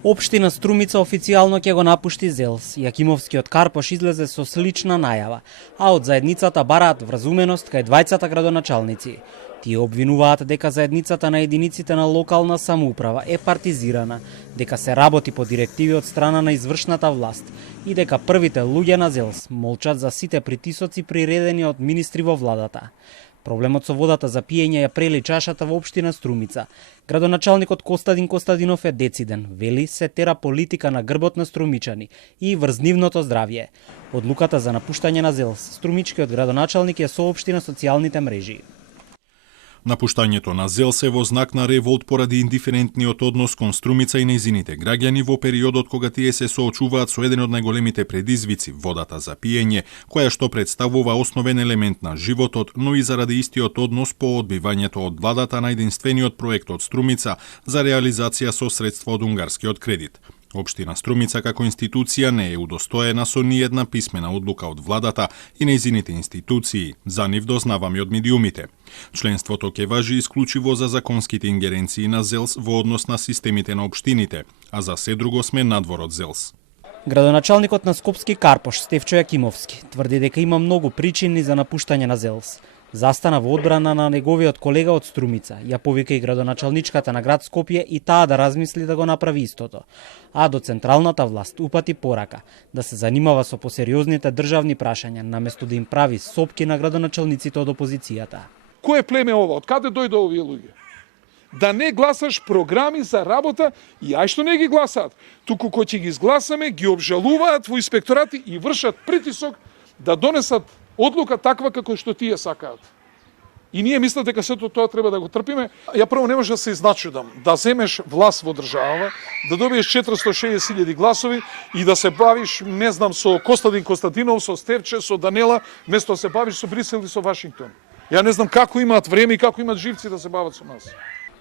Општина Струмица официјално ќе го напушти ЗЕЛС. Јакимовскиот Карпош излезе со слична најава, а од заедницата бараат вразуменост кај двајцата градоначалници. Тие обвинуваат дека заедницата на единиците на локална самоуправа е партизирана, дека се работи по директиви од страна на извршната власт и дека првите луѓе на ЗЕЛС молчат за сите притисоци приредени од министри во владата. Проблемот со водата за пиење ја прели чашата во општина Струмица. Градоначалникот Костадин Костадинов е дециден. Вели се тера политика на грбот на струмичани и врз нивното здравје. Одлуката за напуштање на ЗЕЛС, струмичкиот градоначалник ја соопшти на социјалните мрежи. Напуштањето на ЗЕЛС е во знак на револт поради индиферентниот однос кон Струмица и нејзините граѓани во периодот кога тие се соочуваат со еден од најголемите предизвици, водата за пиење, која што представува основен елемент на животот, но и заради истиот однос по одбивањето од владата на единствениот проект од Струмица за реализација со средства од унгарскиот кредит. Општина Струмица како институција не е удостоена со ниедна писмена одлука од владата и нејзините институции, за нив дознаваме од медиумите. Членството ќе важи исклучиво за законските ингеренции на ЗЕЛС во однос на системите на општините, а за се друго сме надвор од ЗЕЛС. Градоначалникот на Скопски Карпош, Стефчо Јакимовски, тврди дека има многу причини за напуштање на ЗЕЛС. Застана во одбрана на неговиот колега од Струмица, ја повика и градоначалничката на град Скопје и таа да размисли да го направи истото. А до централната власт упати порака да се занимава со посериозните државни прашања, наместо да им прави сопки на градоначалниците од опозицијата. Кој племе ова? Од каде дојде овие луѓе? Да не гласаш програми за работа и ај што не ги гласаат. Туку кој ќе ги изгласаме, ги обжалуваат во инспекторати и вршат притисок да донесат одлука таква како што тие сакаат. И ние мислат дека сето тоа треба да го трпиме. Ја прво не може да се изначудам да земеш власт во држава, да добиеш 460.000 гласови и да се бавиш, не знам, со Костадин Костадинов, со Стевче, со Данела, место да се бавиш со Брисел и со Вашингтон. Ја не знам како имаат време и како имаат живци да се бават со нас.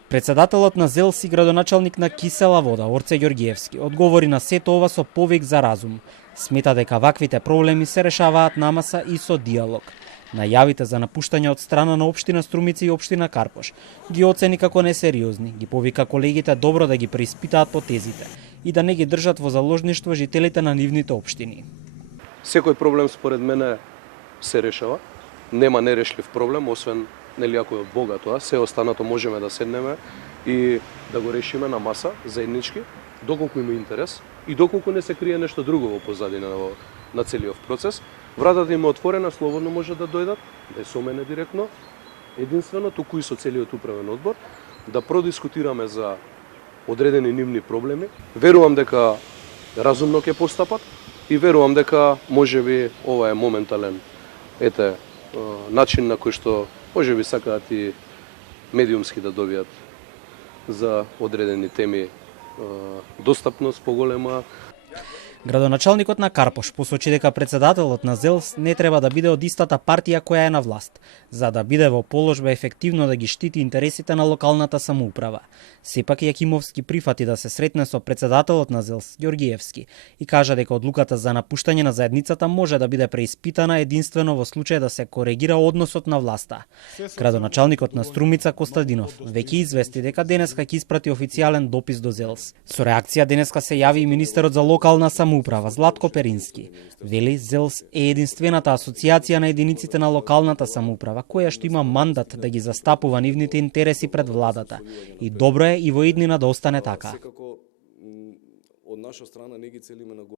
Председателот на ЗЕЛС и градоначалник на Кисела вода, Орце Ѓорѓиевски, одговори на сето ова со повик за разум. Смета дека ваквите проблеми се решаваат намаса и со диалог. Најавите за напуштање од страна на општина Струмица и општина Карпош ги оцени како несериозни, ги повика колегите добро да ги преиспитаат потезите и да не ги држат во заложништво жителите на нивните општини. Секој проблем според мене се решава. Нема нерешлив проблем, освен нели ако е од Бога тоа, се останато можеме да седнеме и да го решиме на маса заеднички, доколку има интерес и доколку не се крие нешто друго во позадина на целиот процес. Вратата им е отворена, слободно може да дојдат, да со мене директно, единствено, туку и со целиот управен одбор, да продискутираме за одредени нивни проблеми. Верувам дека разумно ќе постапат и верувам дека можеби ова е моментален начин на кој што можеби сакаат и медиумски да добијат за одредени теми достапност поголема. Градоначалникот на Карпош посочи дека председателот на ЗЕЛС не треба да биде од истата партија која е на власт, за да биде во положба ефективно да ги штити интересите на локалната самоуправа. Сепак Јакимовски прифати да се сретне со председателот на ЗЕЛС, Ѓорѓиевски, и кажа дека одлуката за напуштање на заедницата може да биде преиспитана единствено во случај да се коригира односот на власта. Градоначалникот на Струмица Костадинов веќе извести дека денеска ќе испрати официјален допис до ЗЕЛС. Со реакција денеска се јави и министерот за локална самоуправа Златко Перински. Вели ЗЕЛС е единствената асоцијација на единиците на локалната самоуправа која што има мандат да ги застапува нивните интереси пред владата. И добро е и во иднина да остане така. Од наша страна не ги целиме на